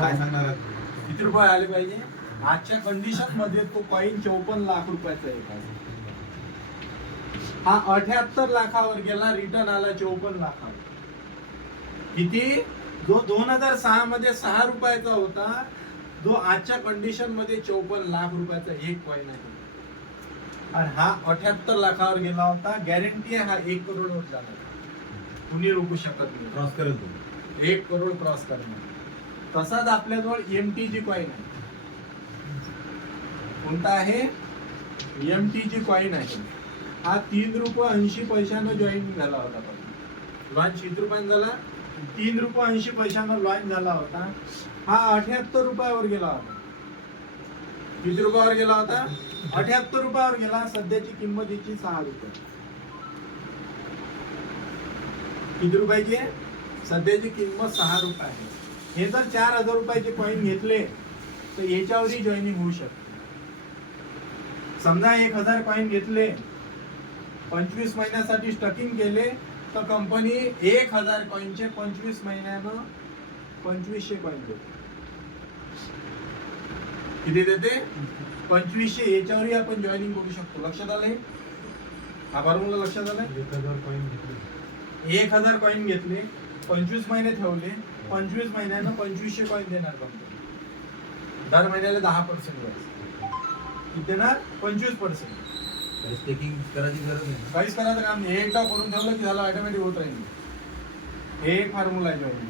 काय सांगणार आहात? किती रुपये आले पाहिजे आजच्या कंडिशन मध्ये? तो कॉईन 54 लाख रुपयाचा आहे. हा 78 लाखावर गेला, रिटर्न आला 54 लाखावर. किती? जो 2006 मध्ये 6 रुपयाचा होता, जो आजच्या कंडिशन मध्ये 54 लाख रुपयाचा एक कॉईन आहे. आणि हा 78 लाखावर गेला होता. गॅरंटी आहे हा 1 करोड वर जाणार, कुणी रोखू शकत नाही. क्रॉस करेल तो. 1 करोड क्रॉस करणार. तसाच आपल्याजवळ MTG कॉईन आहे. कोणता आहे? MTG कॉईन आहे. हा 3 रुपये 80 पैशानं जॉईन झाला होता. लॉन्च किती रुपयानं झाला? 3 रुपये 80 पैशानं लॉन्च झाला होता. हा 78 रुपयावर गेला होता. किती रुपयावर गेला होता? 78 रुपयावर गेला. सध्याची किंमत याची 6 रुपये. किती रुपयाची आहे? सध्याची किंमत 6 रुपये आहे. हे जर 4000 रुपयाचे कॉईन घेतले तर याच्यावरही जॉईनिंग होऊ शकते. समजा 1000 कॉईन घेतले, 25 महिन्यासाठी स्टकिंग केले, तर कंपनी 1000 कॉईनचे 25 महिन्यानं 2500 कॉईन देते. किती देते? 2500. याच्यावरही आपण जॉईनिंग करू शकतो. लक्षात आलंय? हा फॉर्म्युला लक्षात आलाय? 1000 कॉईन घेतले, 1000 कॉईन घेतले, 25 महिने ठेवले, 25 महिन्यानं 2500 कॉईन देणार कंपनी. दर महिन्याला 10% व्याज. किती देणार? 25%. स्टेकिंग करायची गरज नाही. काहीच करायचं काम नाही. एकदा करून ठेवलं की झालं, ऑटोमॅटिक होत राहील. हे एक फॉर्म्युला आहे जॉईनिंग.